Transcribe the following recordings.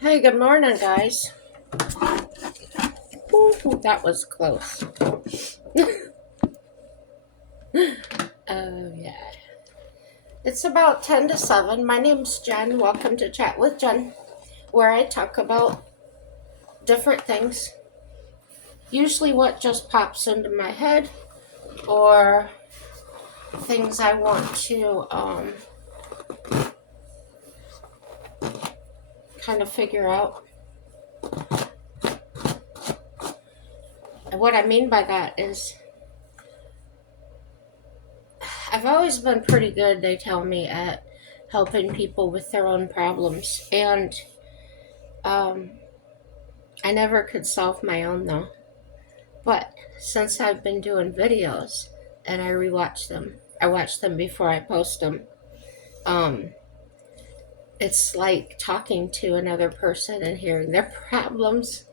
Hey, good morning, guys. Ooh, that was close. Oh, yeah. It's about 10 to 7. My name's Jen. Welcome to Chat with Jen, where I talk about different things, usually what just pops into my head or things I want to kind of figure out. And what I mean by that is I've always been pretty good, they tell me, at helping people with their own problems. And um, I never could solve my own, though. But since I've been doing videos and I watch them before I post them. Um, it's like talking to another person and hearing their problems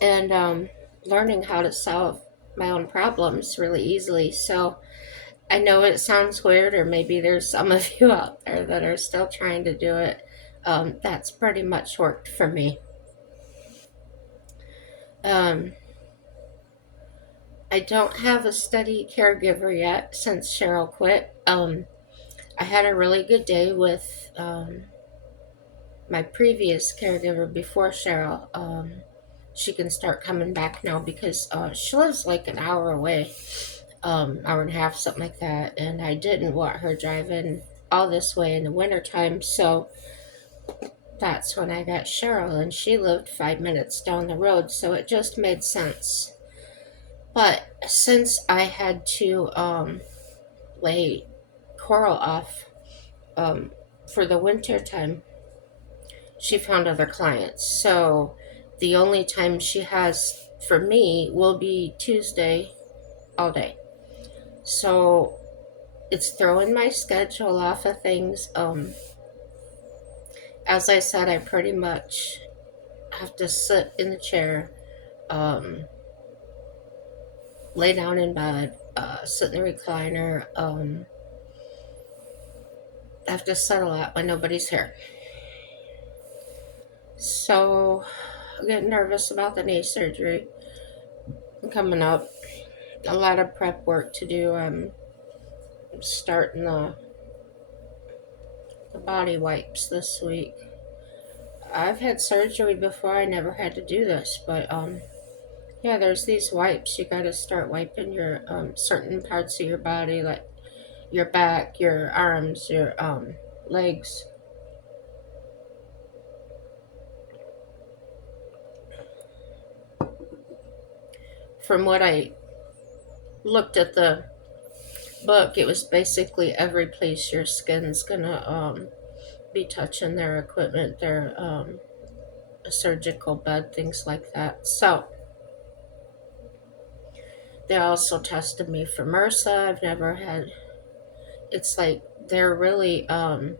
and learning how to solve my own problems really easily. So I know it sounds weird, or maybe there's some of you out there that are still trying to do it. That's pretty much worked for me. Um, I don't have a steady caregiver yet since Cheryl quit. I had a really good day with my previous caregiver before Cheryl. She can start coming back now because she lives like an hour away, hour and a half, something like that. And I didn't want her driving all this way in the wintertime. So that's when I got Cheryl, and she lived 5 minutes down the road. So it just made sense. But since I had to lay Coral off um, for the winter time, she found other clients. So the only time she has for me will be Tuesday all day. So it's throwing my schedule off of things. As I said, I pretty much have to sit in the chair, um, lay down in bed, sit in the recliner. I have to sit a lot when nobody's here. So I'm getting nervous about the knee surgery coming up. A lot of prep work to do. I'm starting the body wipes this week. I've had surgery before. I never had to do this, but yeah, there's these wipes. You got to start wiping your certain parts of your body, like your back, your arms, your legs. From what I looked at the book, it was basically every place your skin's gonna be touching their equipment, their surgical bed, things like that. So they also tested me for MRSA. I've never had. It's like they're really and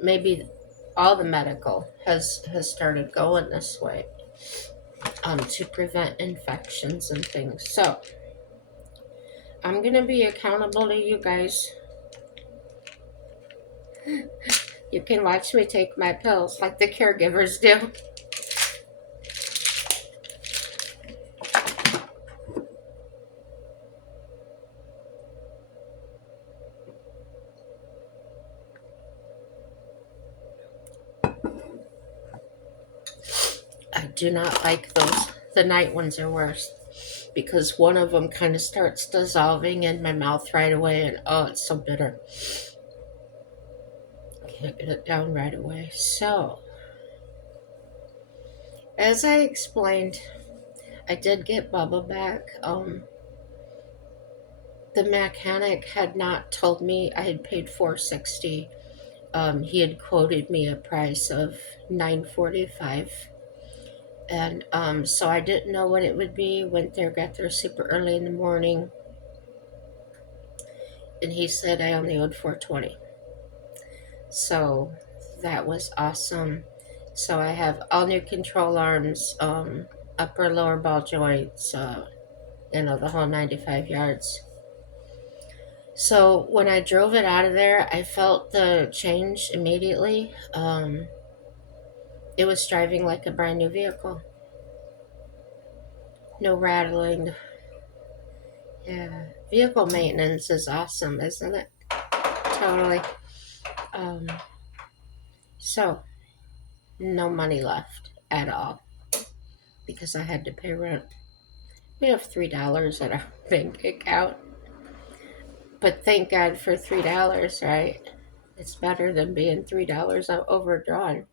maybe all the medical has started going this way to prevent infections and things. So I'm gonna be accountable to you guys. You can watch me take my pills like the caregivers do. I do not like those. The night ones are worse because one of them kind of starts dissolving in my mouth right away, and oh, it's so bitter. I can't get it down right away. So, as I explained, I did get Bubba back. The mechanic had not told me I had paid $460. He had quoted me a price of $945, and so I didn't know what it would be. Went there, got there super early in the morning, and he said I only owed $420. So that was awesome. So I have all new control arms, upper lower ball joints, the whole 95 yards. So when I drove it out of there, I felt the change immediately. It was driving like a brand new vehicle. No rattling. Yeah. Vehicle maintenance is awesome, isn't it? Totally. Um, so, no money left at all because I had to pay rent. We have $3 at our bank account, but thank God for $3, right? It's better than being $3 overdrawn.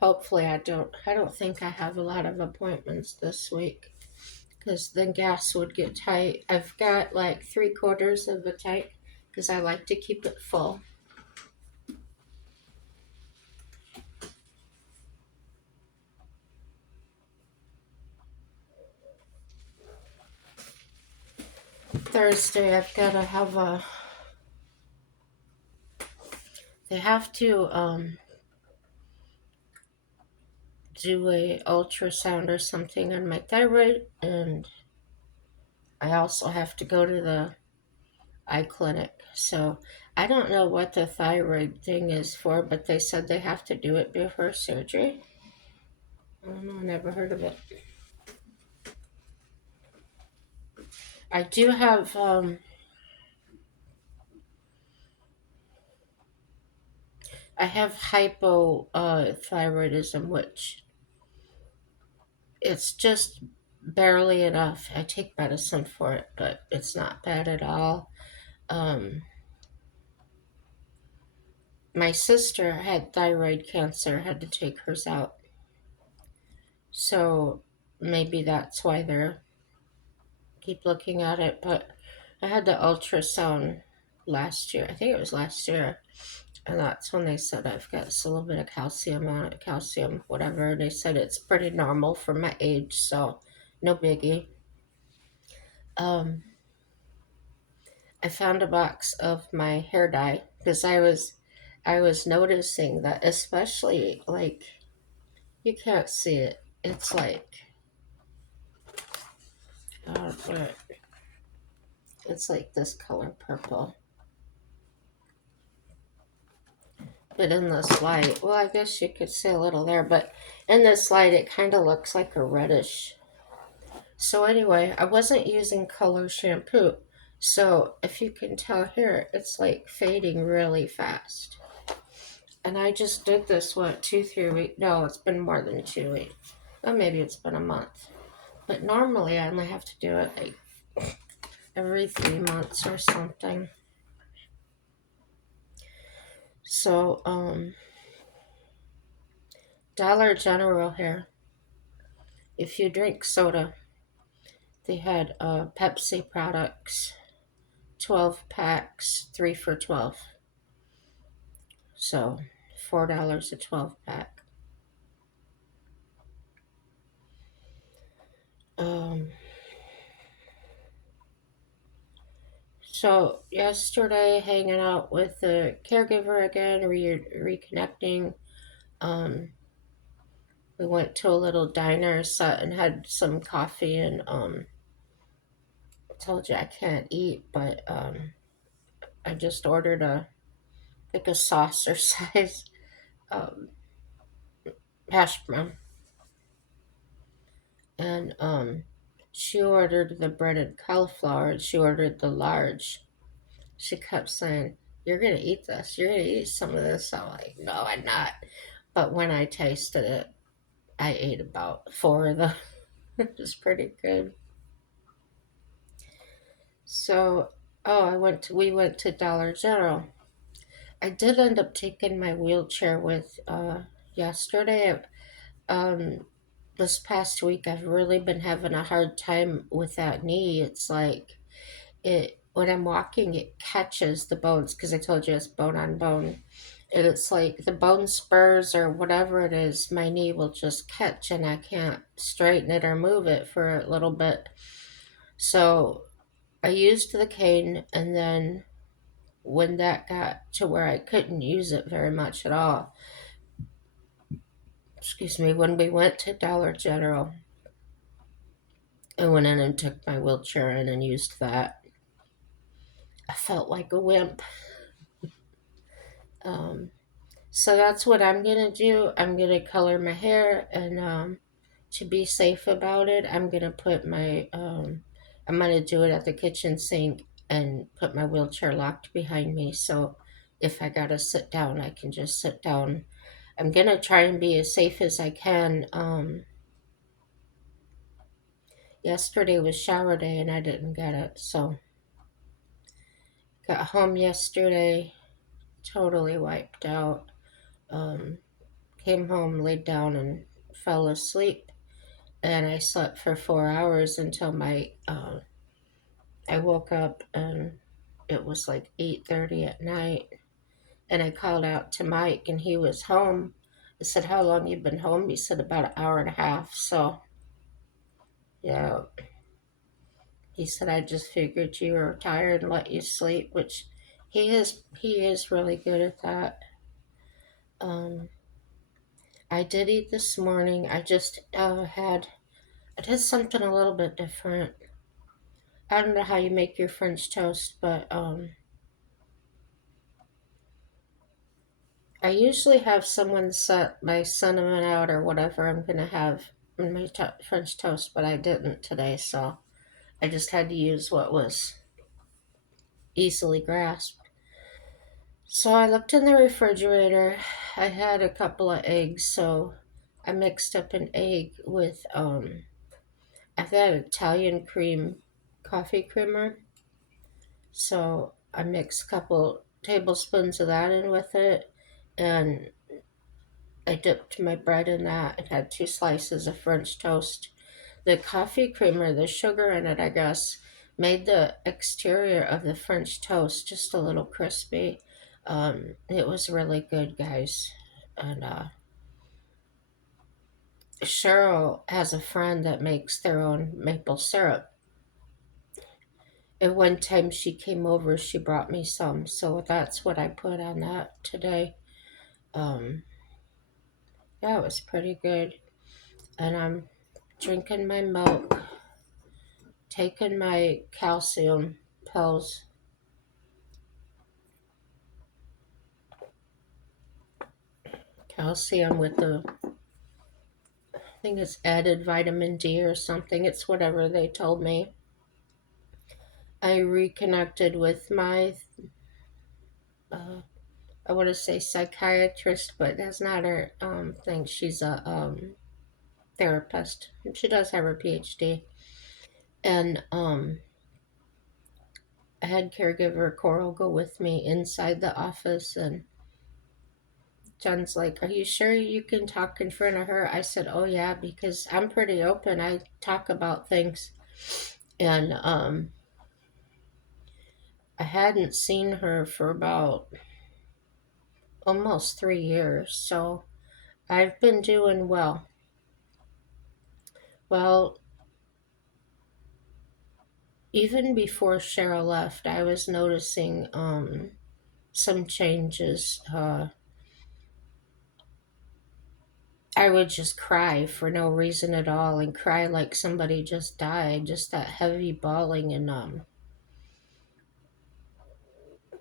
Hopefully, I don't think I have a lot of appointments this week because then gas would get tight. I've got like 3/4 of a tank because I like to keep it full. Thursday, I've got to have a. They have to do a ultrasound or something on my thyroid, and I also have to go to the eye clinic. So I don't know what the thyroid thing is for, but they said they have to do it before surgery. I don't know, never heard of it. I do have I have hypothyroidism, which it's just barely enough. I take medicine for it, but it's not bad at all. Um, my sister had thyroid cancer, had to take hers out. So maybe that's why they're keep looking at it. But I had the ultrasound last year. I think it was last year. And that's when they said I've got a little bit of calcium on it, calcium, whatever. They said it's pretty normal for my age, so no biggie. Um, I found a box of my hair dye because I was noticing that, especially like you can't see it. It's like what? It's like this color purple. But in this light, well, I guess you could see a little there, but in this light, it kind of looks like a reddish. So anyway, I wasn't using color shampoo. So if you can tell here, it's like fading really fast. And I just did this, what, 2, 3 weeks? No, it's been more than 2 weeks. Well, maybe it's been a month. But normally I only have to do it like every 3 months or something. So, Dollar General here. If you drink soda, they had Pepsi products, 12 packs, 3 for 12. So, $4 a 12 pack. Um, so, yesterday, hanging out with the caregiver again, reconnecting. Um, we went to a little diner, sat and had some coffee, and I told you I can't eat, but I just ordered a saucer size um, hash brown, and she ordered the breaded cauliflower, and she ordered the large. She kept saying, "You're gonna eat this. You're gonna eat some of this." I'm like, "No, I'm not." But when I tasted it, I ate about four of them. It was pretty good. So, oh, we went to Dollar General. I did end up taking my wheelchair with yesterday. Um, this past week, I've really been having a hard time with that knee. It's like it when I'm walking, it catches the bones because I told you it's bone on bone. And it's like the bone spurs or whatever it is, my knee will just catch and I can't straighten it or move it for a little bit. So I used the cane, and then when that got to where I couldn't use it very much at all, excuse me, when we went to Dollar General, I went in and took my wheelchair in and used that. felt like a wimp. Um, so that's what I'm gonna do. I'm gonna color my hair, and to be safe about it, I'm gonna do it at the kitchen sink and put my wheelchair locked behind me. So if I gotta sit down, I can just sit down. I'm gonna try and be as safe as I can. Yesterday was shower day and I didn't get it, so got home yesterday totally wiped out. Um, Came home, laid down, and fell asleep. And I slept for 4 hours until my I woke up and it was like 8:30 at night. And I called out to Mike, and he was home. I said, "How long you been home?" He said, "About an hour and a half." So yeah, he said, "I just figured you were tired and let you sleep," which he is really good at that. Um, I did eat this morning. I did something a little bit different. I don't know how you make your French toast, but I usually have someone set my cinnamon out or whatever I'm gonna have in my French toast, but I didn't today, so I just had to use what was easily grasped. So I looked in the refrigerator. I had a couple of eggs, so I mixed up an egg with I've had Italian cream coffee creamer, so I mixed a couple tablespoons of that in with it, and I dipped my bread in that and had two slices of French toast. The coffee creamer, the sugar in it, I guess, made the exterior of the French toast just a little crispy. It was really good, guys. And Cheryl has a friend that makes their own maple syrup. And one time she came over, she brought me some. So that's what I put on that today. Um, yeah, it was pretty good. And I'm drinking my milk, taking my calcium pills. Calcium with I think it's added vitamin D or something. It's whatever they told me. I reconnected with my, uh, I want to say psychiatrist, but that's not her thing. She's a therapist. She does have her PhD. And I had caregiver Coral go with me inside the office, and John's like, "Are you sure you can talk in front of her?" I said, "Oh yeah, because I'm pretty open. I talk about things." And I hadn't seen her for about almost 3 years, so I've been doing well. Well, even before Cheryl left, I was noticing some changes. I would just cry for no reason at all and cry like somebody just died, just that heavy bawling. And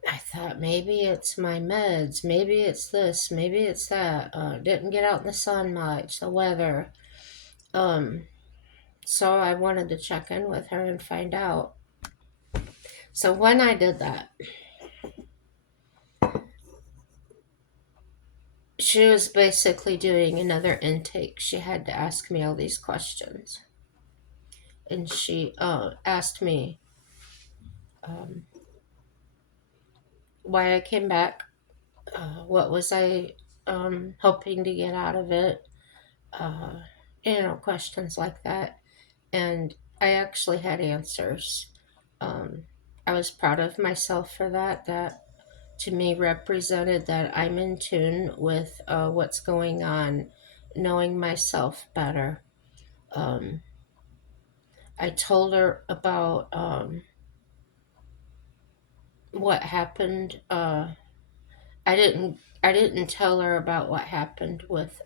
I thought maybe it's my meds, maybe it's this, maybe it's that. Didn't get out in the sun much, the weather. Um, so I wanted to check in with her and find out. So when I did that, she was basically doing another intake. She had to ask me all these questions. And she asked me um, why I came back, what was I hoping to get out of it, uh, questions like that. And I actually had answers. Um, I was proud of myself for that. That to me represented that I'm in tune with what's going on, knowing myself better. Um, I told her about what happened. I didn't tell her about what happened with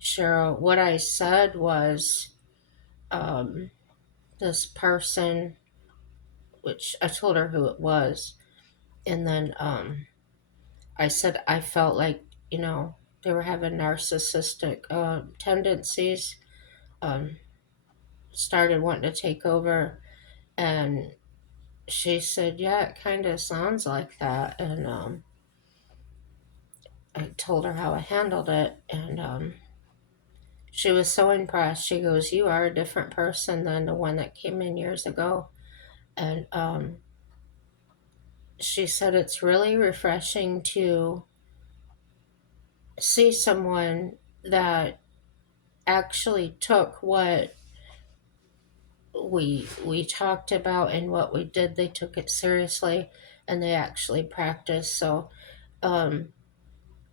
Cheryl. What I said was um, this person. which I told her who it was. And then I said I felt like, they were having narcissistic tendencies, um, started wanting to take over. And she said, yeah, it kind of sounds like that. And I told her how I handled it. And she was so impressed. She goes, you are a different person than the one that came in years ago. And she said it's really refreshing to see someone that actually took what we talked about and what we did. They took it seriously and they actually practiced. So um,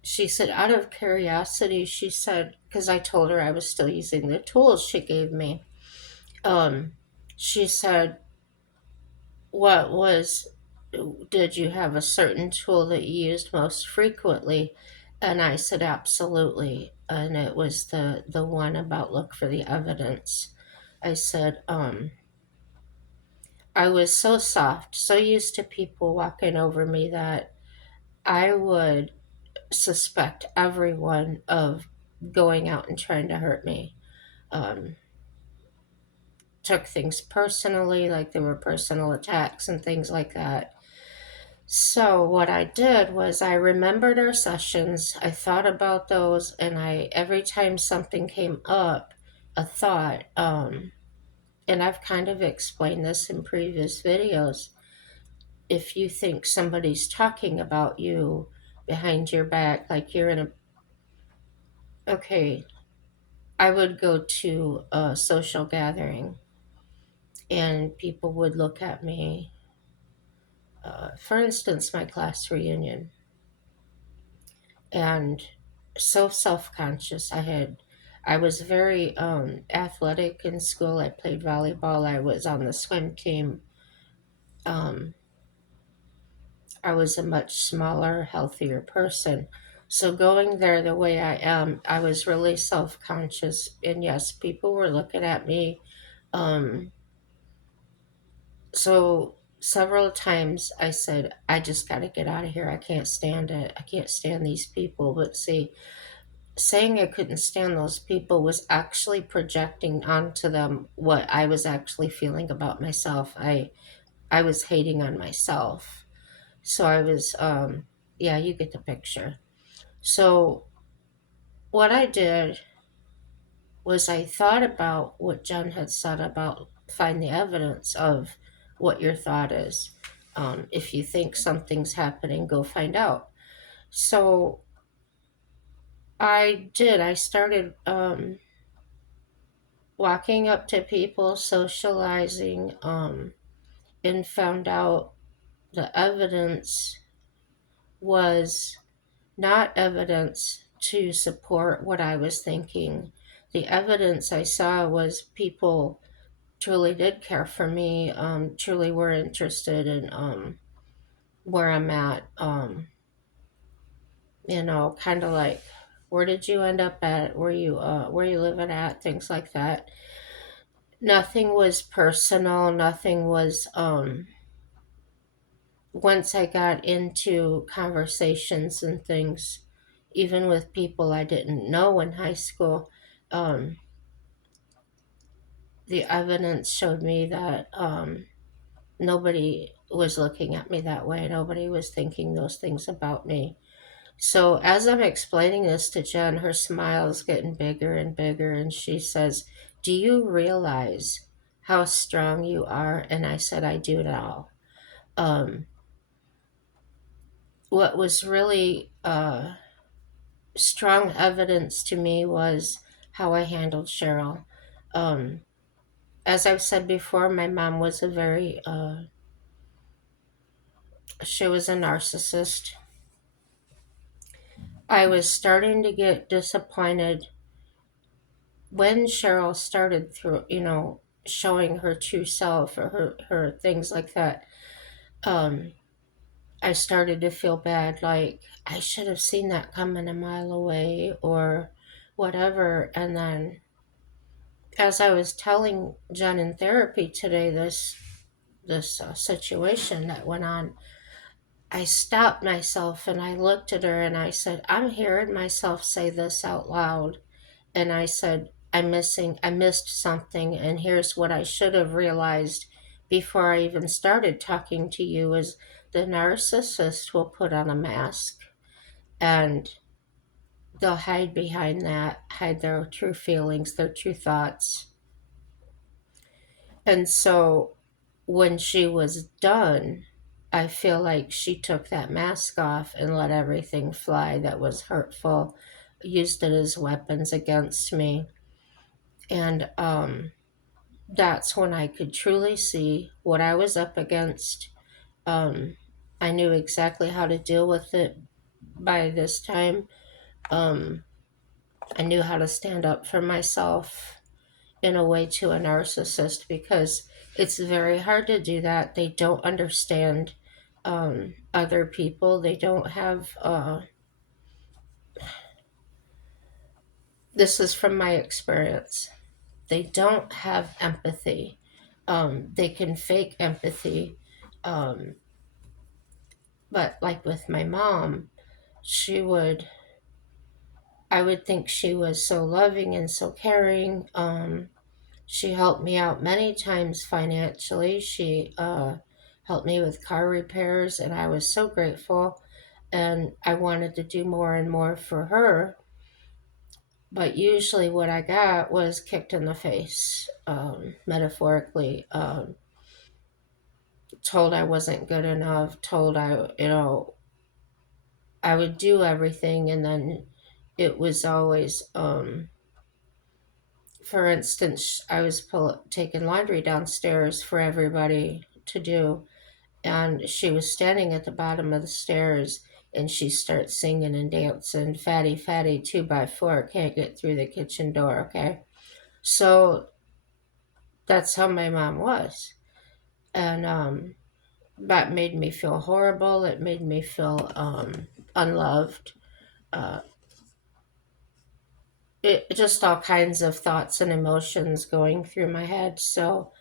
she said, out of curiosity, she said, because I told her I was still using the tools she gave me. um, she said, what was, did you have a certain tool that you used most frequently? And I said, absolutely. And it was the one about look for the evidence. I said, I was so soft, so used to people walking over me that I would suspect everyone of going out and trying to hurt me. Um, Took things personally, like there were personal attacks and things like that. So what I did was I remembered our sessions, I thought about those, and I every time something came up, a thought, and I've kind of explained this in previous videos. If you think somebody's talking about you behind your back, like you're in a, okay, I would go to a social gathering and people would look at me. For instance, my class reunion, and so self-conscious. I was very athletic in school. I played volleyball. I was on the swim team. um, I was a much smaller, healthier person. So going there the way I am, I was really self-conscious, and yes, people were looking at me. um, so several times I said, I just got to get out of here. I can't stand it. I can't stand these people. But see, saying I couldn't stand those people was actually projecting onto them what I was actually feeling about myself. I was hating on myself. So I was yeah, you get the picture. So what I did was I thought about what Jen had said about find the evidence of what your thought is. If you think something's happening, go find out. So I did. I started walking up to people, socializing, and found out the evidence was not evidence to support what I was thinking. The evidence I saw was people truly did care for me, truly were interested in where I'm at. Kind of like, where did you end up at? Where you living at? Things like that. Nothing was personal. Nothing was. Once I got into conversations and things, even with people I didn't know in high school, um, the evidence showed me that nobody was looking at me that way. Nobody was thinking those things about me. So as I'm explaining this to Jen, her smile is getting bigger and bigger, and she says, do you realize how strong you are? And I said, I do now. Um, what was really strong evidence to me was how I handled Cheryl. Um, as I've said before, my mom was she was a narcissist. I was starting to get disappointed when Cheryl started through, showing her true self or her things like that. Um, I started to feel bad, like I should have seen that coming a mile away or whatever. And then as I was telling Jen in therapy today, this situation that went on, I stopped myself and I looked at her and I said, I'm hearing myself say this out loud. And I said, I missed something. And here's what I should have realized before I even started talking to you is the narcissist will put on a mask and they'll hide behind that, hide their true feelings, their true thoughts. And so when she was done, I feel like she took that mask off and let everything fly that was hurtful, used it as weapons against me. And that's when I could truly see what I was up against. Um, I knew exactly how to deal with it by this time. Um, I knew how to stand up for myself in a way to a narcissist because it's very hard to do that. They don't understand other people. They don't have, this is from my experience, they don't have empathy. They can fake empathy. Um, but like with my mom, she would, I would think she was so loving and so caring. She helped me out many times financially. She helped me with car repairs, and I was so grateful. And I wanted to do more and more for her. But usually, what I got was kicked in the face, metaphorically. Told I wasn't good enough, told I would do everything, and then it was always, for instance, I was taking laundry downstairs for everybody to do, and she was standing at the bottom of the stairs, and she starts singing and dancing, "Fatty, fatty, 2x4, can't get through the kitchen door." Okay, so that's how my mom was, and that made me feel horrible. It made me feel unloved. Uh, just all kinds of thoughts and emotions going through my head. So,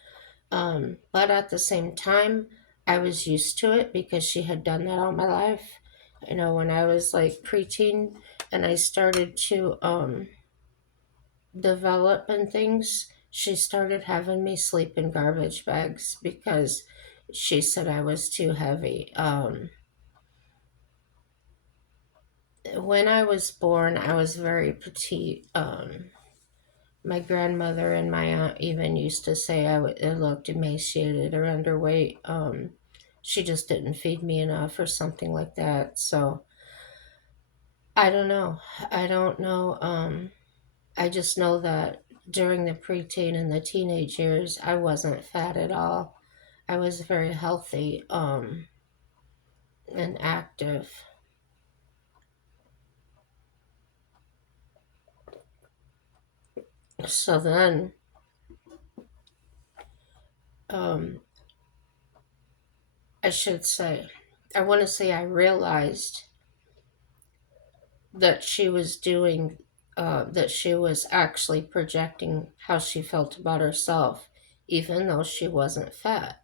but at the same time, I was used to it because she had done that all my life. When I was like preteen and I started to develop and things, she started having me sleep in garbage bags because she said I was too heavy. When I was born, I was very petite. My grandmother and my aunt even used to say I looked emaciated or underweight. She just didn't feed me enough or something like that. So I don't know. I don't know. I just know that during the preteen and the teenage years, I wasn't fat at all. I was very healthy and active. So then, um, I should say, I want to say I realized that she was doing that she was actually projecting how she felt about herself, even though she wasn't fat.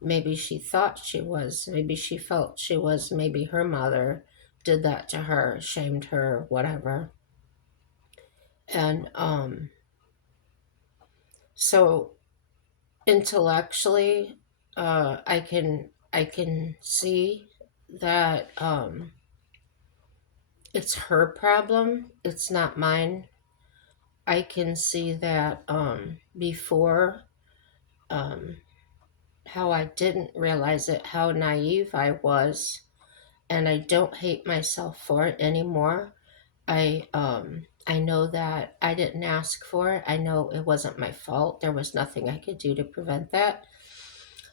Maybe she thought she was, maybe she felt she was, maybe her mother did that to her, shamed her, whatever. And so intellectually, I can see that it's her problem, it's not mine. I can see that before, um, how I didn't realize it, how naive I was, and I don't hate myself for it anymore. I know that I didn't ask for it. I know it wasn't my fault. There was nothing I could do to prevent that.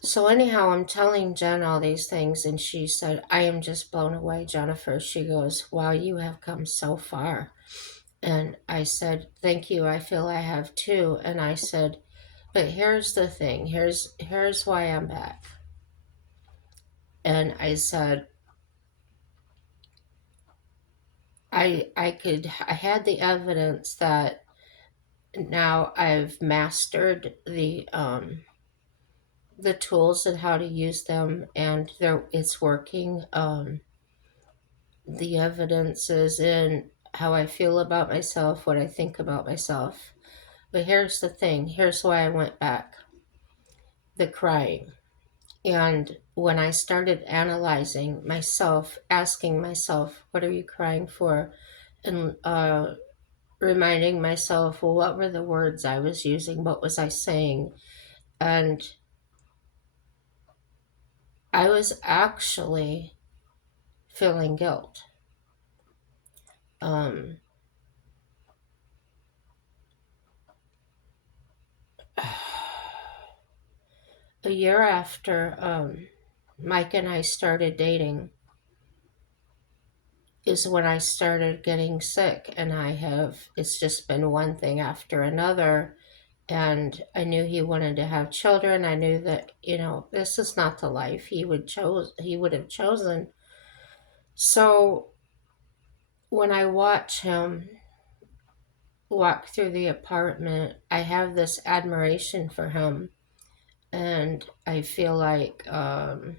So anyhow, I'm telling Jen all these things, and she said, "I am just blown away, Jennifer." She goes, "Wow, you have come so far." And I said, "Thank you. I feel I have too." And I said, "But here's the thing. Here's why I'm back." And I said, I had the evidence that now I've mastered the tools and how to use them, and it's working. The evidence is in how I feel about myself, what I think about myself. But here's the thing, here's why I went back: the crying. And when I started analyzing myself, asking myself, what are you crying for? And reminding myself, well, what were the words I was using? What was I saying? And I was actually feeling guilt. Um, a year after Mike and I started dating is when I started getting sick, and it's just been one thing after another. And I knew he wanted to have children. I knew that, this is not the life he would have chosen. So when I watch him walk through the apartment, I have this admiration for him, and I feel like I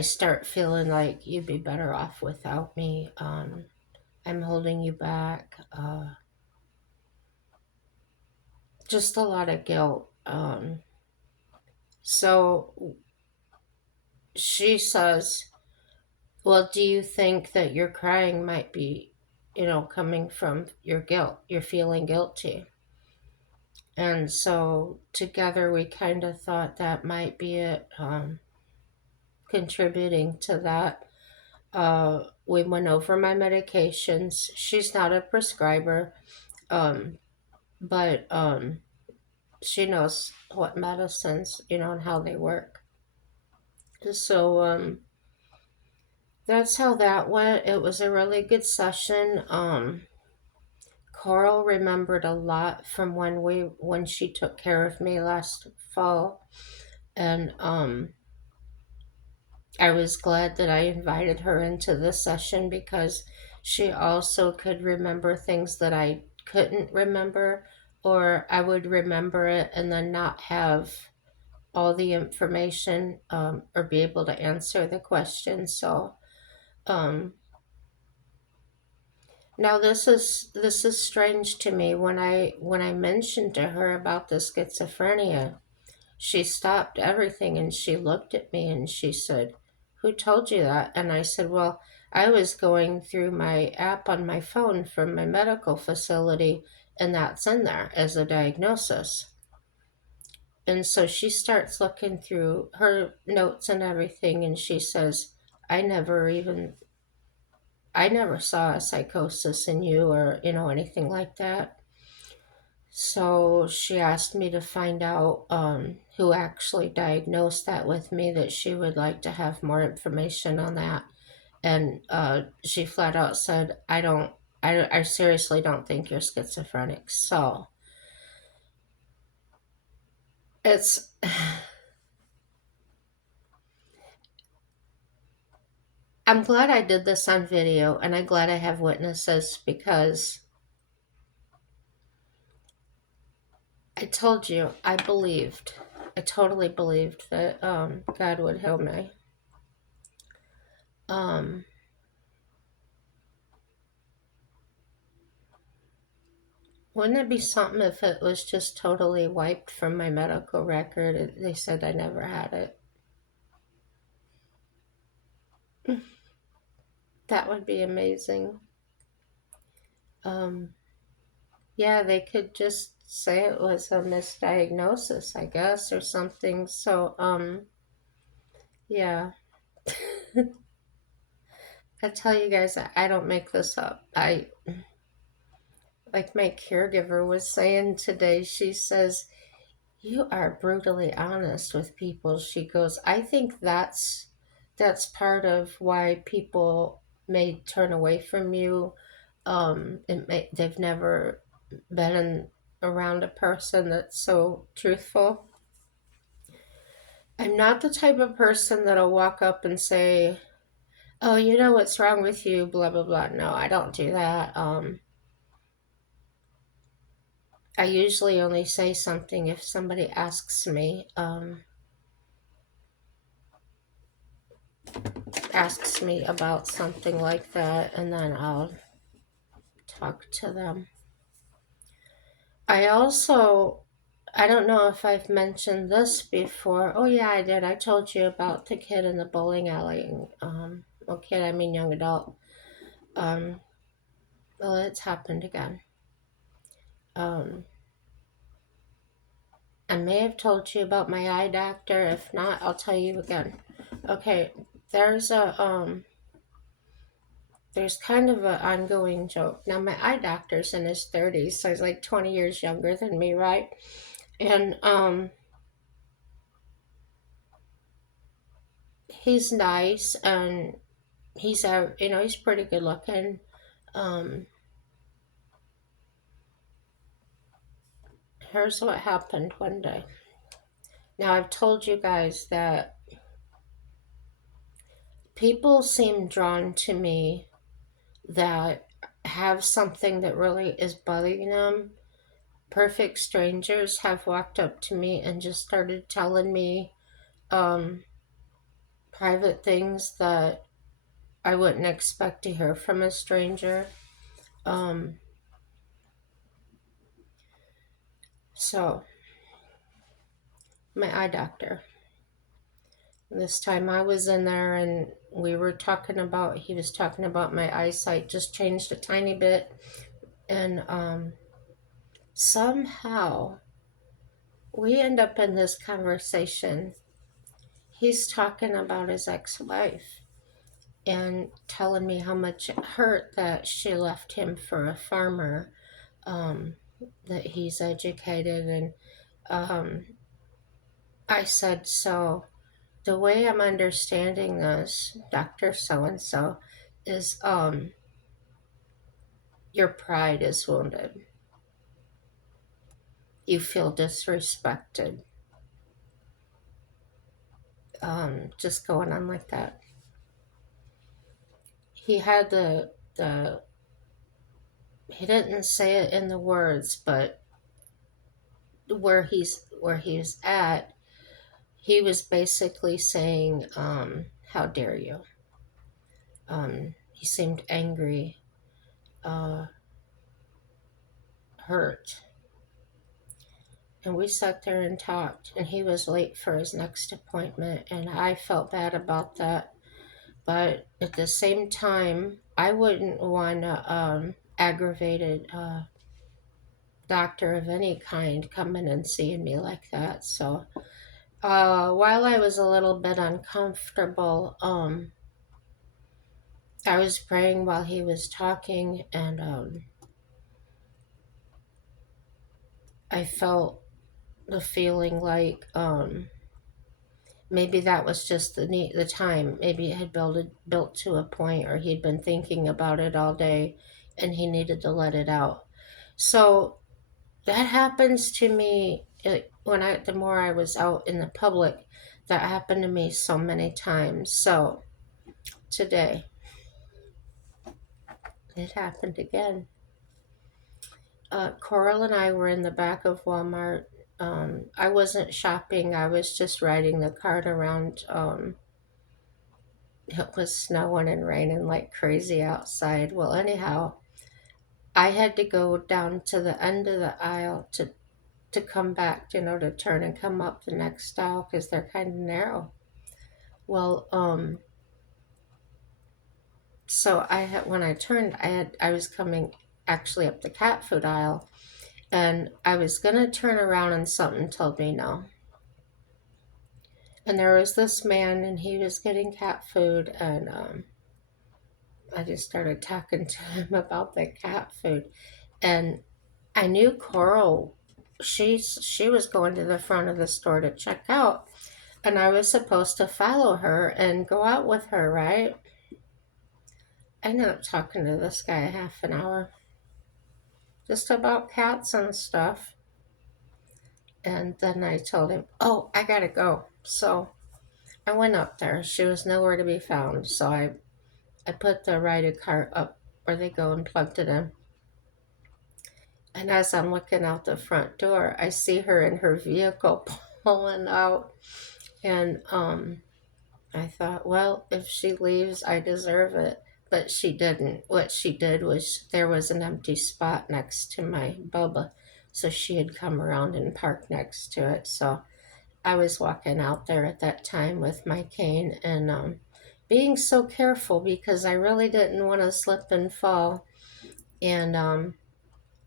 start feeling like you'd be better off without me. I'm holding you back. Just a lot of guilt. So she says, well, do you think that your crying might be, coming from your guilt? You're feeling guilty. And so together we kind of thought that might be it, contributing to that. We went over my medications. She's not a prescriber, um, but she knows what medicines, and how they work. So that's how that went. It was a really good session. Coral remembered a lot from when she took care of me last fall, and I was glad that I invited her into this session because she also could remember things that I couldn't remember, or I would remember it and then not have all the information, or be able to answer the question. So um, now this is strange to me. When I mentioned to her about the schizophrenia, she stopped everything and she looked at me and she said, "Who told you that?" And I said, "Well, I was going through my app on my phone from my medical facility, and that's in there as a diagnosis." And so she starts looking through her notes and everything, and she says, I never saw a psychosis in you, or, anything like that. So she asked me to find out who actually diagnosed that with me, that she would like to have more information on that. And she flat out said, I seriously don't think you're schizophrenic. So it's, I'm glad I did this on video, and I'm glad I have witnesses, because I told you, I totally believed that God would heal me. Um, wouldn't it be something if it was just totally wiped from my medical record? They said I never had it. That would be amazing. Um, yeah, they could just say it was a misdiagnosis, I guess, or something. So, yeah. I tell you guys, I don't make this up. Like my caregiver was saying today, she says, "You are brutally honest with people." She goes, "I think that's part of why people may turn away from you. They've never around a person that's so truthful." I'm not the type of person that'll walk up and say, "Oh, you know what's wrong with you, blah blah blah." No, I don't do that. I usually only say something if somebody asks me about something like that, and then I'll talk to them. I also, I don't know if I've mentioned this before. Oh yeah, I did. I told you about the kid in the bowling alley. Well, kid, I mean young adult. Um, well, it's happened again. Um, I may have told you about my eye doctor. If not, I'll tell you again. Okay, there's a there's kind of an ongoing joke. Now my eye doctor's in his 30s, so he's like 20 years younger than me, right? And he's nice, and he's a he's pretty good looking. Um, Here's what happened one day. Now I've told you guys that people seem drawn to me that have something that really is bugging them. Perfect strangers have walked up to me and just started telling me um, private things that I wouldn't expect to hear from a stranger. Um, so, my eye doctor. This time I was in there and he was talking about my eyesight just changed a tiny bit. And somehow we end up in this conversation. He's talking about his ex wife and telling me how much it hurt that she left him for a farmer, um, that he's educated. And um, I said, so the way I'm understanding this, Dr. So and so, is your pride is wounded. You feel disrespected. Just going on like that. He had the he didn't say it in the words, but where he's at, he was basically saying, "How dare you?" He seemed angry, uh, hurt, and we sat there and talked. And he was late for his next appointment, and I felt bad about that. But at the same time, I wouldn't want a aggravated doctor of any kind coming and seeing me like that. So while I was a little bit uncomfortable, I was praying while he was talking, and I felt the feeling like maybe that was just the time. Maybe it had built to a point, or he'd been thinking about it all day, and he needed to let it out. So that happens to me the more I was out in the public. That happened to me so many times. So today it happened again. Coral and I were in the back of Walmart. I wasn't shopping. I was just riding the cart around. It was snowing and raining like crazy outside. Well, anyhow, I had to go down to the end of the aisle to come back, to turn and come up the next aisle because they're kind of narrow. Well, so when I turned, I was coming actually up the cat food aisle, and I was gonna turn around, and something told me no. And there was this man, and he was getting cat food, and I just started talking to him about the cat food, and I knew Coral. She was going to the front of the store to check out, and I was supposed to follow her and go out with her, right? I ended up talking to this guy half an hour just about cats and stuff. And then I told him, "Oh, I gotta go." So I went up there. She was nowhere to be found. So I put the rider cart up where they go and plugged it in. And as I'm looking out the front door, I see her in her vehicle pulling out. And I thought, well, if she leaves, I deserve it. But she didn't. What she did was there was an empty spot next to my Bubba. So she had come around and parked next to it. So I was walking out there at that time with my cane and being so careful because I really didn't want to slip and fall. And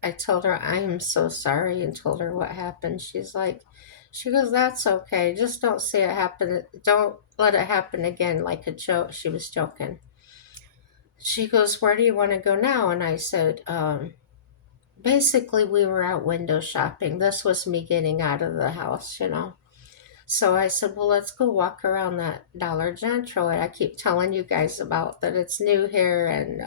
I told her, I am so sorry, and told her what happened. She goes, that's okay. Just don't see it happen. Don't let it happen again like a joke. She was joking. She goes, where do you want to go now? And I said, basically, we were out window shopping. This was me getting out of the house. So I said, well, let's go walk around that Dollar General. I keep telling you guys about that it's new here, and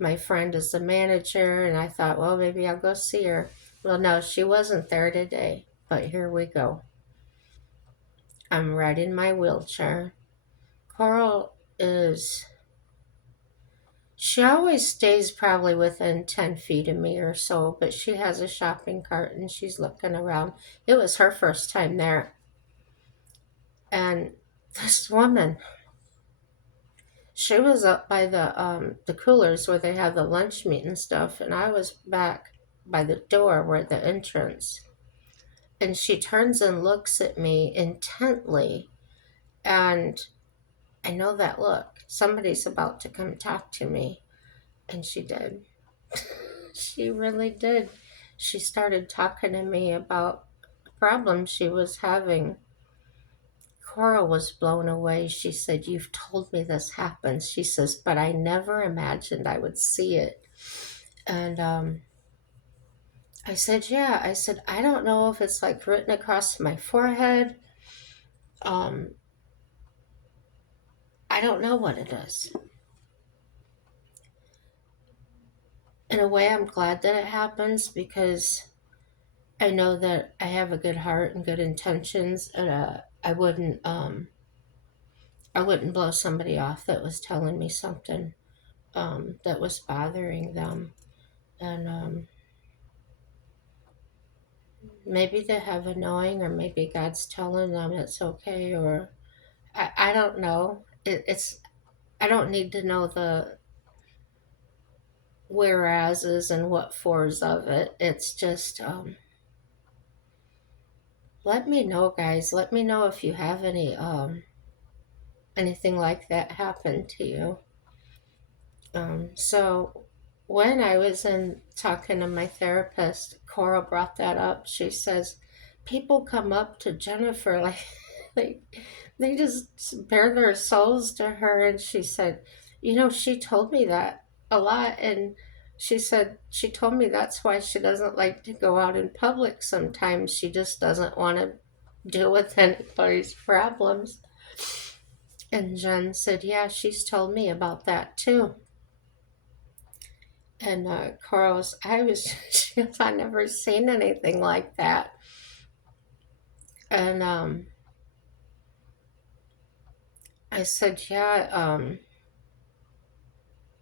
my friend is the manager, and I thought, well, maybe I'll go see her. Well, no, she wasn't there today, but here we go. I'm right in my wheelchair. Coral is, she always stays probably within 10 feet of me or so, but she has a shopping cart and she's looking around. It was her first time there. And this woman, she was up by the coolers where they have the lunch meat and stuff, and I was back by the door where the entrance. And she turns and looks at me intently, and I know that look. Somebody's about to come talk to me. And she did. She really did. She started talking to me about problems she was having. Cora was blown away. She said, you've told me this happens. She says, but I never imagined I would see it. And I said, yeah. I said, I don't know if it's like written across my forehead. Um, I don't know what it is. In a way, I'm glad that it happens because I know that I have a good heart and good intentions, and I wouldn't blow somebody off that was telling me something that was bothering them, and maybe they have a knowing, or maybe God's telling them it's okay, or I don't know. It's I don't need to know the whereases and what fors of it. It's just let me know, guys. Let me know if you have anything like that happen to you. So when I was in talking to my therapist, Cora brought that up. She says, people come up to Jennifer like they they just bare their souls to her, and she said, she told me that a lot, and she said she told me that's why she doesn't like to go out in public sometimes. She just doesn't want to deal with anybody's problems. And Jen said, yeah, she's told me about that too. And Carl's, she goes, I never seen anything like that. And I said, yeah,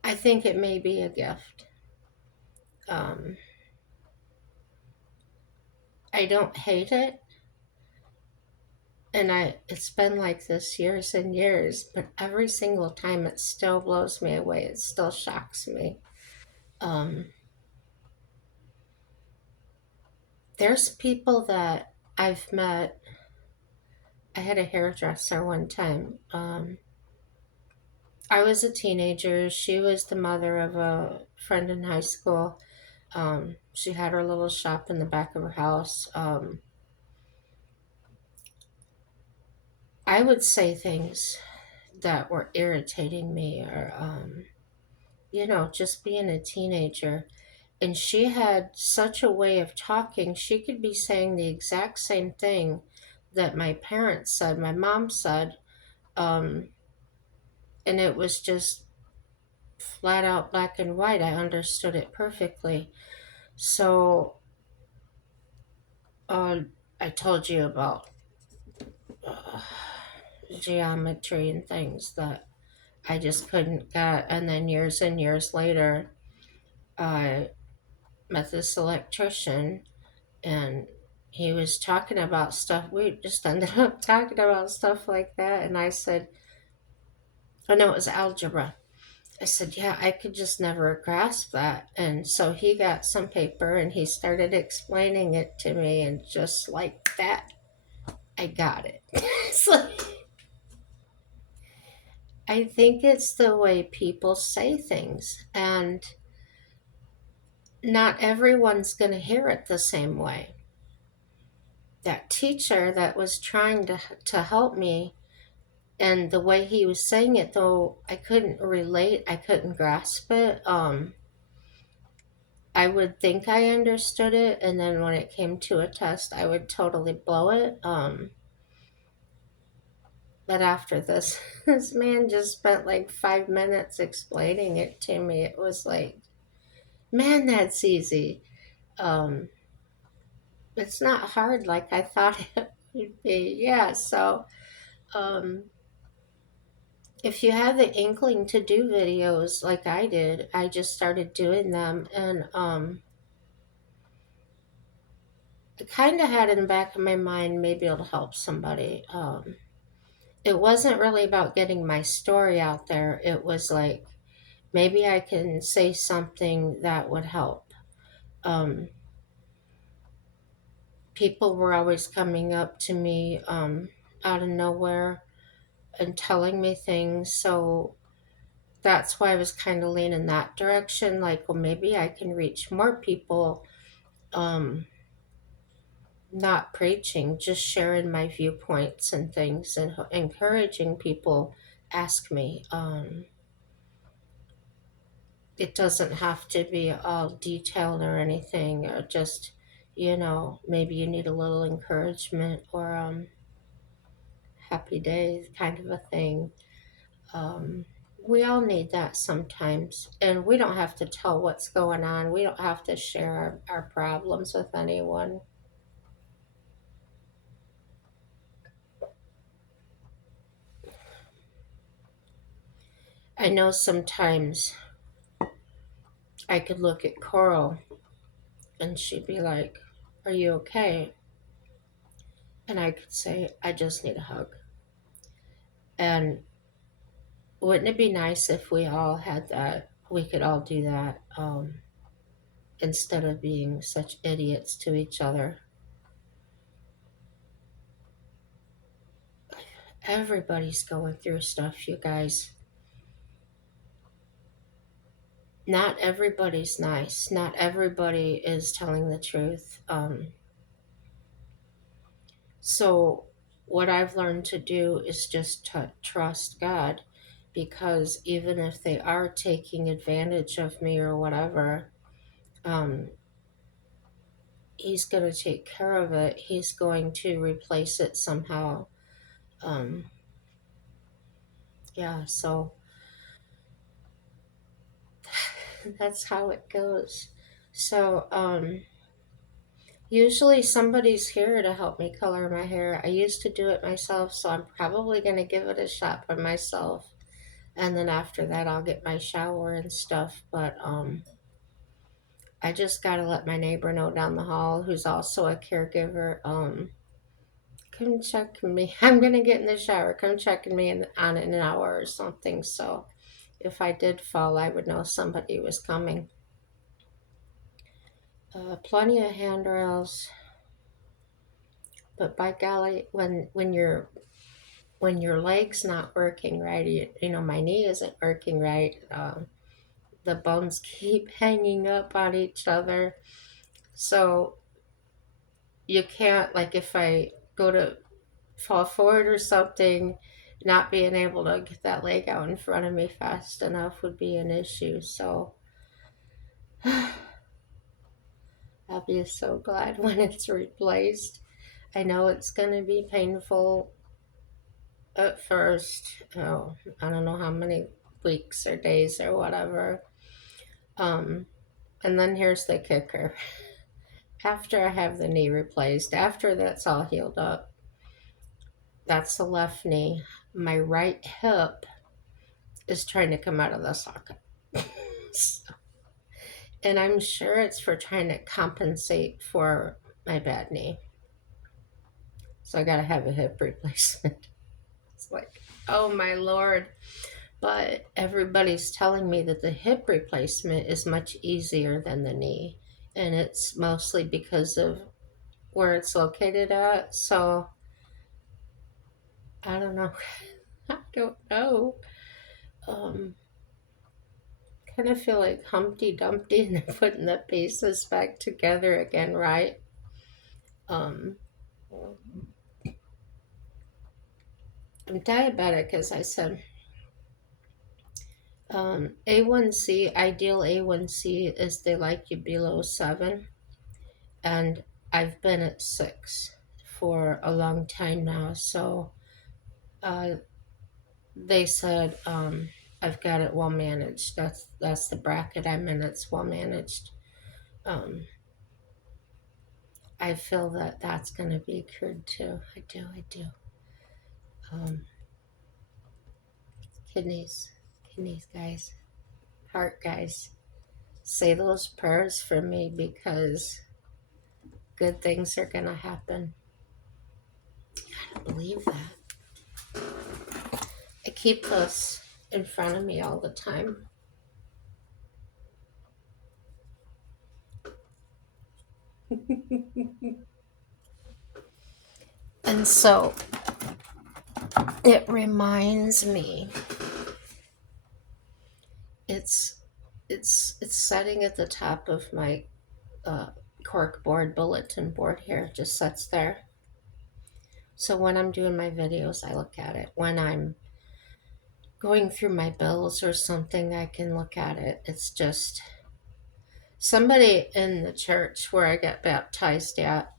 I think it may be a gift. Um, I don't hate it. And it's been like this years and years, but every single time it still blows me away. It still shocks me. Um, there's people that I've met. I had a hairdresser one time. I was a teenager. She was the mother of a friend in high school. She had her little shop in the back of her house. I would say things that were irritating me, or, just being a teenager. And she had such a way of talking. She could be saying the exact same thing that my parents said, my mom said, um, and it was just flat out black and white. I understood it perfectly. So uh, I told you about uh, geometry and things that I just couldn't get. And then years and years later, I met this electrician, and he was talking about stuff. We just ended up talking about stuff like that. And I said, oh no, it was algebra. I said, yeah, I could just never grasp that. And so he got some paper and he started explaining it to me, and just like that, I got it. So I think it's the way people say things, and not everyone's going to hear it the same way. That teacher that was trying to help me, and the way he was saying it, though I couldn't relate, I couldn't grasp it. I would think I understood it, and then when it came to a test, I would totally blow it. But after this, this man just spent like 5 minutes explaining it to me. It was like, man, that's easy. Um, it's not hard like I thought it would be. Yeah, so um, if you have the inkling to do videos like I did, I just started doing them, and I kind of had in the back of my mind maybe it'll help somebody. It wasn't really about getting my story out there. It was like maybe I can say something that would help. Um, People were always coming up to me out of nowhere and telling me things. So that's why I was kind of leaning that direction. Like, well, maybe I can reach more people. Um, Not preaching, just sharing my viewpoints and things, and encouraging people ask me. It doesn't have to be all detailed or anything, or just, maybe you need a little encouragement, or happy days kind of a thing. Um, we all need that sometimes, and we don't have to tell what's going on. We don't have to share our problems with anyone. I know sometimes I could look at Coral and she'd be like, "Are you okay?" And I could say, "I just need a hug." And wouldn't it be nice if we all had that? We could all do that, instead of being such idiots to each other. Everybody's going through stuff, you guys. Not everybody's nice. Not everybody is telling the truth. So, what I've learned to do is just to trust God, because even if they are taking advantage of me or whatever, um, He's going to take care of it. He's going to replace it somehow. Um, yeah, so that's how it goes. So, usually somebody's here to help me color my hair. I used to do it myself, so I'm probably going to give it a shot by myself. And then after that, I'll get my shower and stuff. But I just got to let my neighbor know down the hall, who's also a caregiver. Come check me. I'm going to get in the shower. Come check me on an hour or something. So if I did fall, I would know somebody was coming. Plenty of handrails. But by golly, when your leg's not working right, my knee isn't working right. The bones keep hanging up on each other, so you can't, like, if I go to fall forward or something, not being able to get that leg out in front of me fast enough would be an issue. So I'll be so glad when it's replaced. I know it's going to be painful at first. Oh, I don't know how many weeks or days or whatever. Um, and then here's the kicker. After I have the knee replaced, after that's all healed up, that's the left knee. My right hip is trying to come out of the socket. And I'm sure it's for trying to compensate for my bad knee. So I got to have a hip replacement. It's like, oh my Lord. But everybody's telling me that the hip replacement is much easier than the knee. And it's mostly because of where it's located at. So I don't know. I don't know. Um, kind of feel like Humpty Dumpty and they're putting the pieces back together again, right? Um, I'm diabetic, as I said. A1C, ideal A1C is they like you below 7, and I've been at 6 for a long time now. So uh, they said I've got it well managed. That's the bracket I'm in. It's well managed. Um, I feel that that's going to be cured too. I do. Um, kidneys, kidneys, guys, heart, guys. Say those prayers for me because good things are going to happen. I believe that. I keep this in front of me all the time. And so it reminds me it's it's setting at the top of my uh, cork board, bulletin board here. It just sits there. So when I'm doing my videos, I look at it. When I'm going through my bills or something, I can look at it. It's just somebody in the church where I got baptized at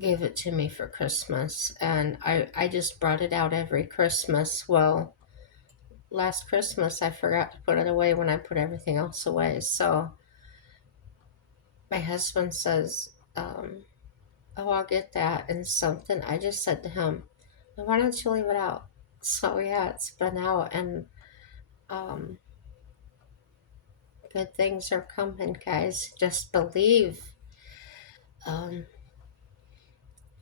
gave it to me for Christmas, and I just brought it out every Christmas. Well, last Christmas I forgot to put it away when I put everything else away. So my husband says, "Oh, I'll get that," and something. I just said to him, "Well, why don't you leave it out?" So yeah, it's been out, and um, good things are coming, guys. Just believe. Um,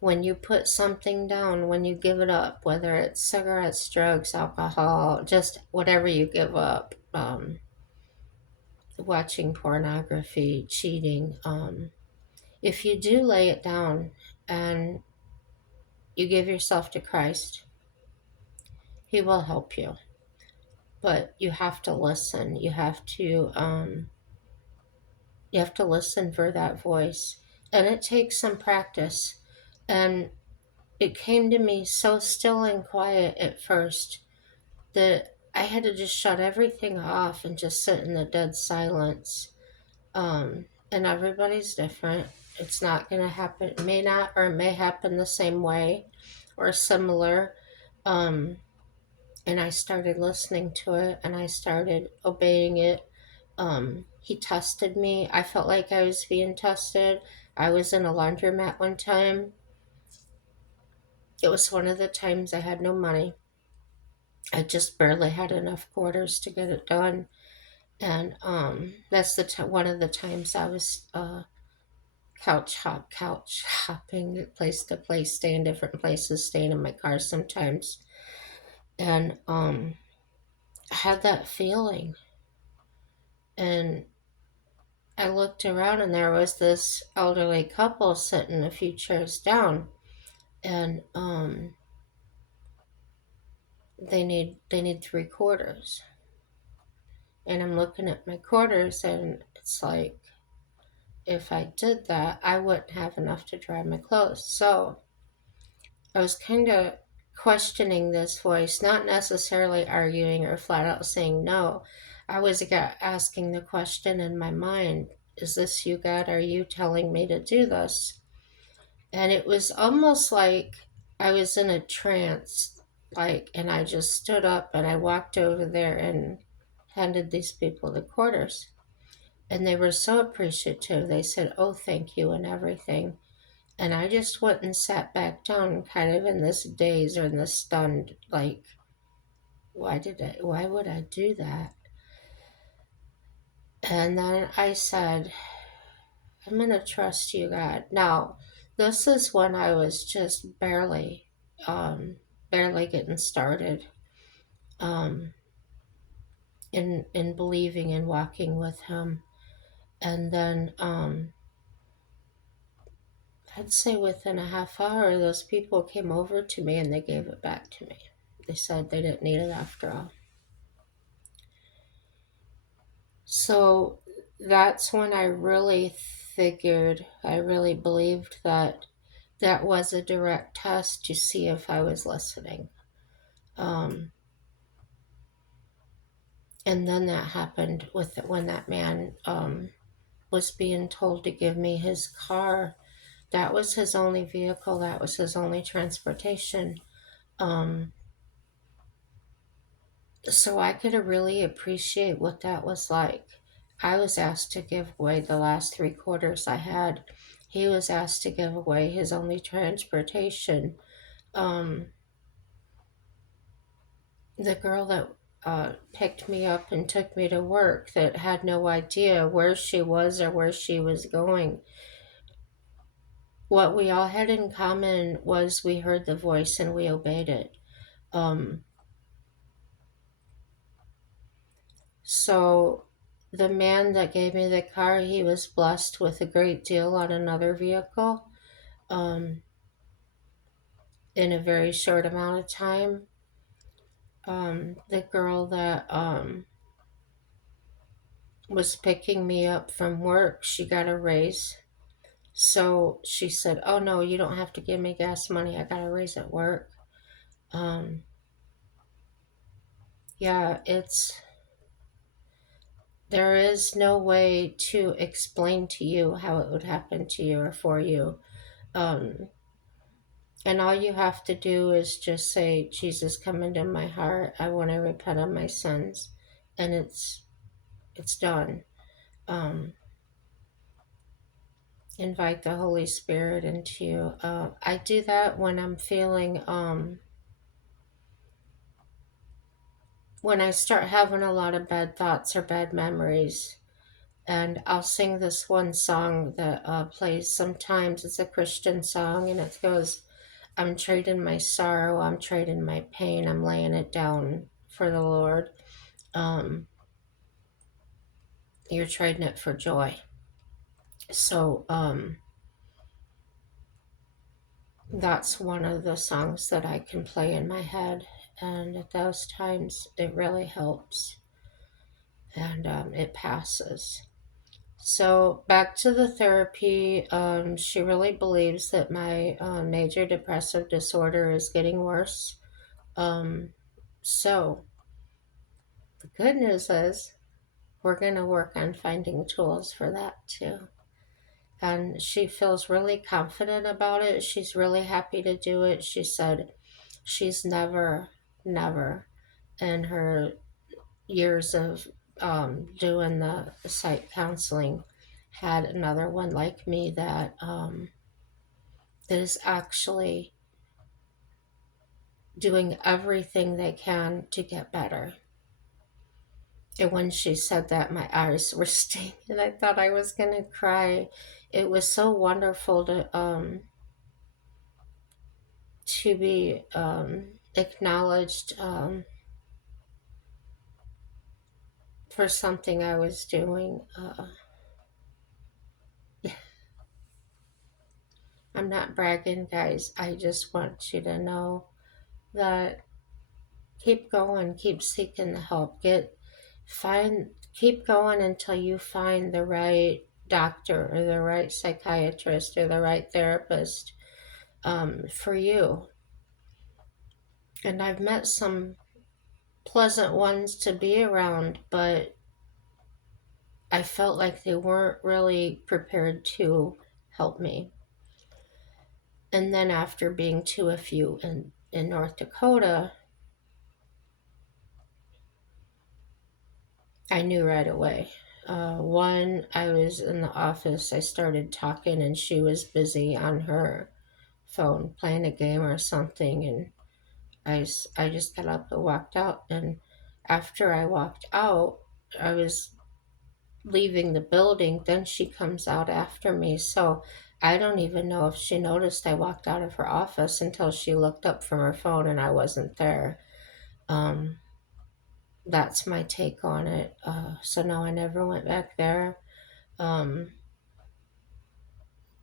when you put something down, when you give it up, whether it's cigarettes, drugs, alcohol, just whatever you give up, watching pornography, cheating, if you do lay it down and you give yourself to Christ, He will help you. But you have to listen. You have to listen for that voice, and it takes some practice. And it came to me so still and quiet at first that I had to just shut everything off and just sit in the dead silence. And everybody's different. It's not going to happen. It may not, or it may happen the same way or similar. Um, and I started listening to it and I started obeying it. He tested me. I felt like I was being tested. I was in a laundromat one time. It was one of the times I had no money. I just barely had enough quarters to get it done. And that's one of the times I was couch hopping place to place, staying different places, staying in my car sometimes. And I had that feeling. And I looked around and there was this elderly couple sitting a few chairs down. And they need 3 quarters. And I'm looking at my quarters and it's like if I did that, I wouldn't have enough to dry my clothes. So I was kind of questioning this voice, not necessarily arguing or flat out saying no. I was asking the question in my mind, is this you, God? Are you telling me to do this? And it was almost like I was in a trance, and I just stood up and I walked over there and handed these people the quarters. And they were so appreciative. They said, "Oh, thank you," and everything. And I just went and sat back down, kind of in this daze or in this stunned, like, why would I do that? And then I said, I'm going to trust you, God. Now, this is when I was just um, barely getting started um, in believing and walking with Him. And then I'd say within a half hour, those people came over to me and they gave it back to me. They said they didn't need it after all. So that's when I really figured, I really believed that that was a direct test to see if I was listening. Um, and then that happened with when that man was being told to give me his car. That was his only vehicle, that was his only transportation. Um, so I could really appreciate what that was like. I was asked to give away the last 3 quarters I had. He was asked to give away his only transportation. Um, the girl that picked me up and took me to work that had no idea where she was or where she was going. What we all had in common was we heard the voice and we obeyed it. Um, so the man that gave me the car, he was blessed with a great deal on another vehicle um, in a very short amount of time. The girl that was picking me up from work, she got a raise. So she said, "Oh no, you don't have to give me gas money. I got a raise at work." Um, yeah, there is no way to explain to you how it would happen to you or for you. Um, and all you have to do is just say, "Jesus, come into my heart. I want to repent of my sins," and it's done. Um, invite the Holy Spirit into you. I do that when I'm feeling when I start having a lot of bad thoughts or bad memories. And I'll sing this one song that plays sometimes. It's a Christian song, and it goes, "I'm trading my sorrow, I'm trading my pain, I'm laying it down for the Lord. Um, you're trading it for joy." So that's one of the songs that I can play in my head. And at those times, it really helps and it passes. So back to the therapy, she really believes that my major depressive disorder is getting worse. Um, so the good news is we're going to work on finding tools for that too. And she feels really confident about it. She's really happy to do it. She said she's never in her years of doing the psych counseling had another one like me that is actually doing everything they can to get better. And when she said that, my eyes were stinging, and I thought I was gonna cry. It was so wonderful to be acknowledged for something I was doing. I'm not bragging, guys. I just want you to know that keep going, keep seeking the help. Keep going until you find the right doctor or the right psychiatrist or the right therapist for you. And I've met some pleasant ones to be around, but I felt like they weren't really prepared to help me. And then after being to a few in North Dakota, I knew right away. One, I was in the office, I started talking, and she was busy on her phone playing a game or something. And I just got up and walked out. And after I walked out, I was leaving the building, then she comes out after me. So I don't even know if she noticed I walked out of her office until she looked up from her phone and I wasn't there. Um, that's my take on it. So no, I never went back there. Um,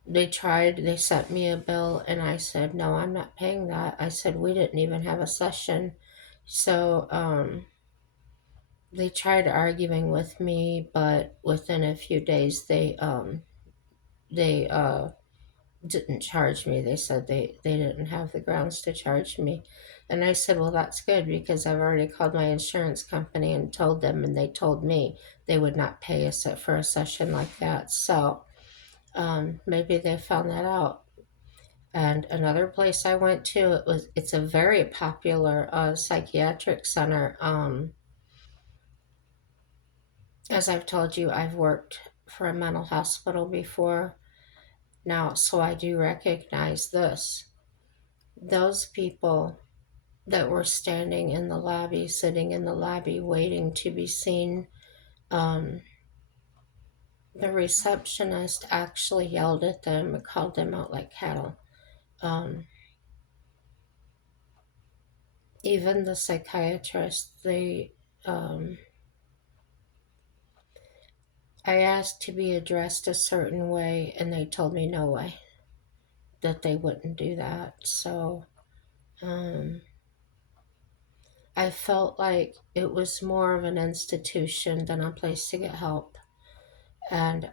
they sent me a bill and I said, no, I'm not paying that. I said, we didn't even have a session. So they tried arguing with me, but within a few days they didn't charge me. They said they didn't have the grounds to charge me. And I said, well, that's good because I've already called my insurance company and told them, and they told me they would not pay us for a session like that. So maybe they found that out. And another place I went to, it's a very popular psychiatric center. As I've told you, I've worked for a mental hospital before now, so I do recognize this. Those people that were standing in the lobby, sitting in the lobby, waiting to be seen, um, the receptionist actually yelled at them and called them out like cattle. Um, Even the psychiatrist, um, I asked to be addressed a certain way, and they told me no way, that they wouldn't do that. So um, I felt like it was more of an institution than a place to get help. And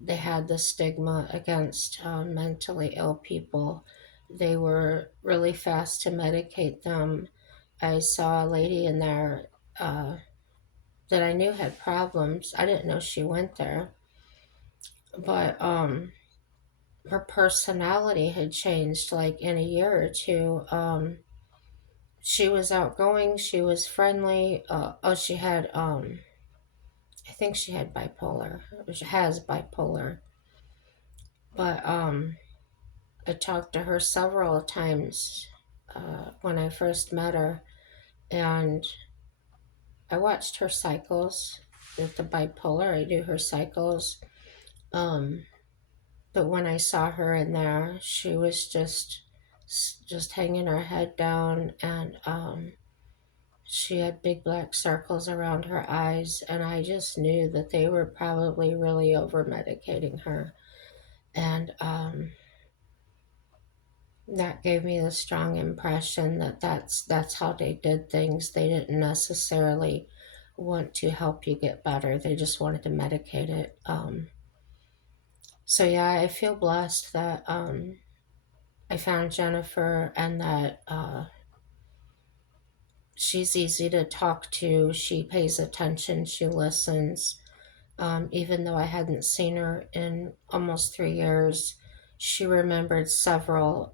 they had the stigma against mentally ill people. They were really fast to medicate them. I saw a lady in there that I knew had problems. I didn't know she went there, but her personality had changed like in a year or two. She was outgoing, she was friendly. She had, I think she had bipolar, she has bipolar, but I talked to her several times when I first met her, and I watched her cycles with the bipolar. I do her cycles. Um, but when I saw her in there, she was just hanging her head down, and she had big black circles around her eyes, and I just knew that they were probably really over medicating her, and that gave me the strong impression that that's how they did things. They didn't necessarily want to help you get better. They just wanted to medicate it. So yeah, I feel blessed that I found Jennifer and that she's easy to talk to. She pays attention. She listens. Even though I hadn't seen her in almost 3 years, she remembered several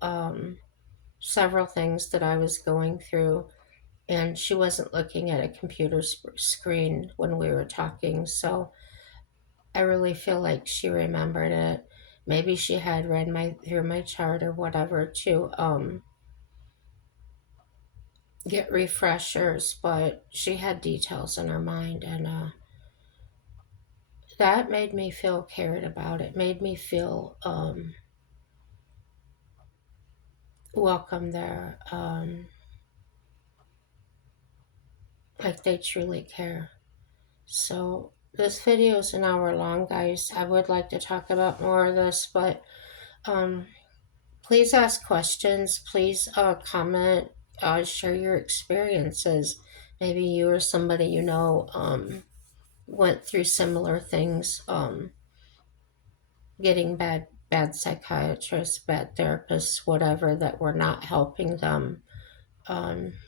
things that I was going through, and she wasn't looking at a computer screen when we were talking. So I really feel like she remembered it. Maybe she had read my through my chart or whatever to get refreshers, but she had details in her mind, and that made me feel cared about. It made me feel welcome there, like they truly care. So this video is an hour long, guys. I would like to talk about more of this, but um, please ask questions. Please comment, share your experiences. Maybe you or somebody you know went through similar things, getting bad psychiatrists, bad therapists, whatever, that were not helping them,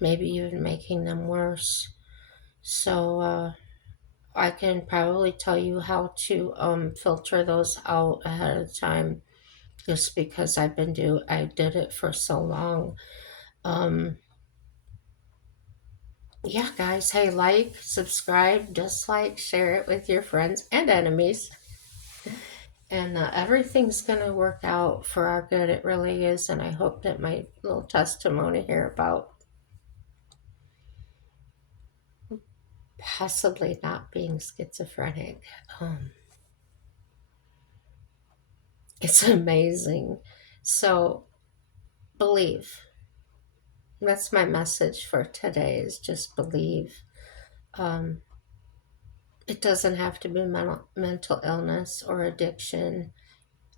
maybe even making them worse. So I can probably tell you how to filter those out ahead of time, just because I did it for so long. Um, yeah, guys, hey, like, subscribe, dislike, share it with your friends and enemies. And everything's going to work out for our good. It really is. And I hope that my little testimony here about possibly not being schizophrenic. It's amazing. So believe. That's my message for today is just believe. Um, it doesn't have to be mental illness or addiction.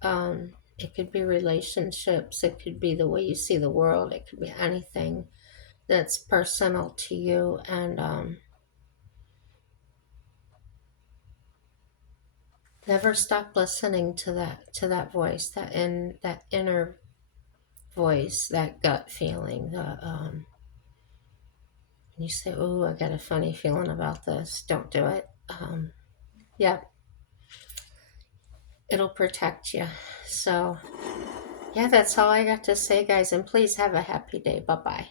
It could be relationships. It could be the way you see the world. It could be anything that's personal to you. And never stop listening to that voice, that inner voice, that gut feeling. You say, "Oh, I got a funny feeling about this." Don't do it. Yeah, it'll protect you. So, yeah, that's all I got to say, guys. And please have a happy day. Bye bye.